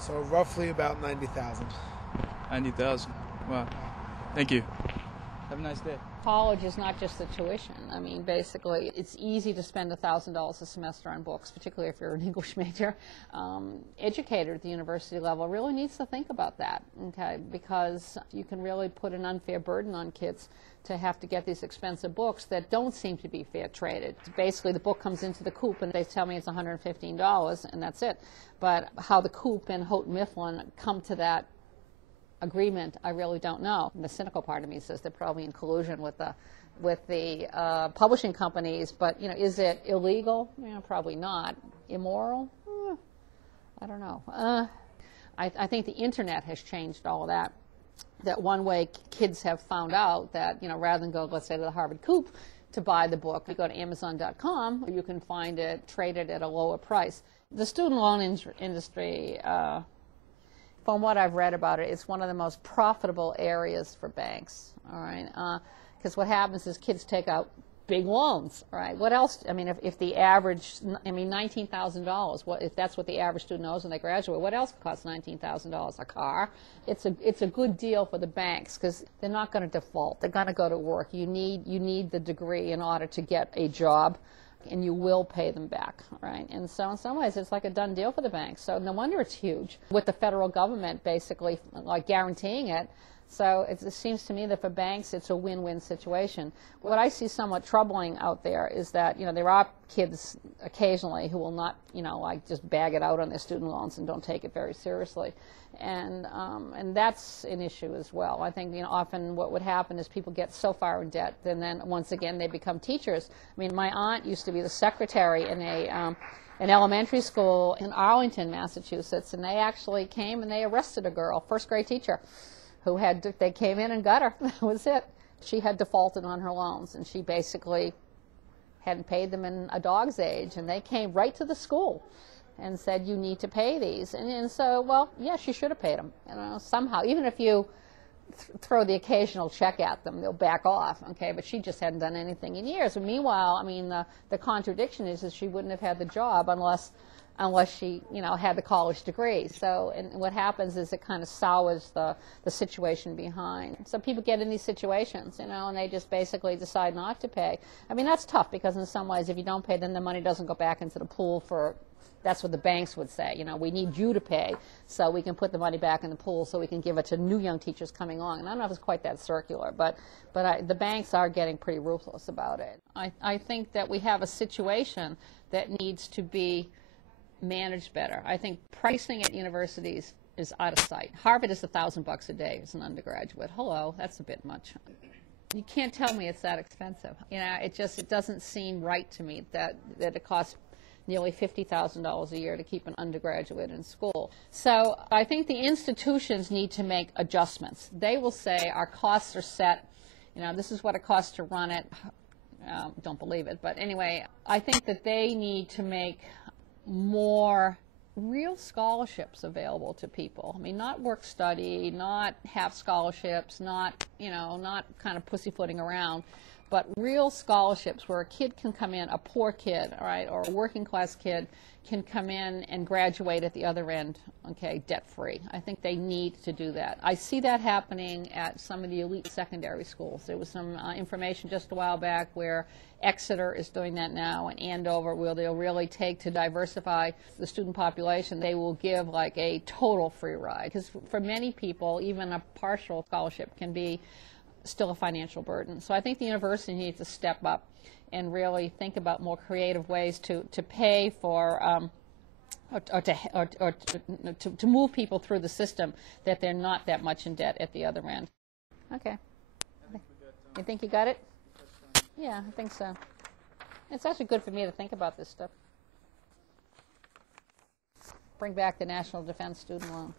So roughly about 90,000. 90,000. Wow. Thank you. Have a nice day. College is not just the tuition. I mean, basically, it's easy to spend $1,000 a semester on books, particularly if you're an English major. Educator at the university level really needs to think about that, okay, because you can really put an unfair burden on kids to have to get these expensive books that don't seem to be fair traded. Basically, the book comes into the coop and they tell me it's $115 and that's it. But how the coop and Houghton Mifflin come to that agreement, I really don't know. And the cynical part of me says they're probably in collusion with the publishing companies. But is it illegal? Probably not. Immoral? I don't know. I think the internet has changed all of that. That one way kids have found out that rather than go, let's say, to the Harvard Coop to buy the book, you go to Amazon.com, where you can find it traded at a lower price. The student loan industry. From what I've read about it, it's one of the most profitable areas for banks, all right? Because what happens is kids take out big loans, all right? What else? I mean, if the average, $19,000, if that's what the average student owes when they graduate, what else costs $19,000? A car? It's a good deal for the banks because they're not going to default. They're going to go to work. You need the degree in order to get a job, and you will pay them back, right? And so in some ways it's like a done deal for the banks. So no wonder it's huge with the federal government basically like guaranteeing it. So it seems to me that for banks it's a win-win situation. What I see somewhat troubling out there is that there are kids occasionally who will not like just bag it out on their student loans and don't take it very seriously. And that's an issue as well. I think often what would happen is people get so far in debt, and then once again they become teachers. I mean, my aunt used to be the secretary in an elementary school in Arlington, Massachusetts, and they actually came and they arrested a girl, first grade teacher, who they came in and got her. That was it. She had defaulted on her loans, and she basically hadn't paid them in a dog's age, and they came right to the school and said, you need to pay these. And so, well, yeah, she should have paid them. Somehow, even if you throw the occasional check at them, they'll back off, okay? But she just hadn't done anything in years. And meanwhile, I mean, the contradiction is that she wouldn't have had the job unless she, had the college degree. So, and what happens is it kind of sours the situation behind. So people get in these situations, and they just basically decide not to pay. I mean, that's tough because in some ways, if you don't pay, then the money doesn't go back into the pool for. That's what the banks would say. We need you to pay so we can put the money back in the pool so we can give it to new young teachers coming on. And I don't know if it's quite that circular, but the banks are getting pretty ruthless about it. I think that we have a situation that needs to be managed better. I think pricing at universities is out of sight. Harvard is $1,000 a day as an undergraduate. Hello, that's a bit much. You can't tell me it's that expensive. It doesn't seem right to me that it costs nearly $50,000 a year to keep an undergraduate in school. So I think the institutions need to make adjustments. They will say our costs are set. This is what it costs to run it. Don't believe it, but anyway, I think that they need to make more real scholarships available to people. I mean, not work study, not half scholarships, not kind of pussyfooting around, but real scholarships where a kid can come in, a poor kid, all right, or a working class kid can come in and graduate at the other end, okay, debt-free. I think they need to do that. I see that happening at some of the elite secondary schools. There was some information just a while back where Exeter is doing that now, and Andover, where they'll really take to diversify the student population. They will give like a total free ride. Because for many people, even a partial scholarship can be still a financial burden. So I think the university needs to step up and really think about more creative ways to pay for or to move people through the system that they're not that much in debt at the other end. Okay. You think you got it? Yeah, I think so. It's actually good for me to think about this stuff. Bring back the National Defense Student Loan.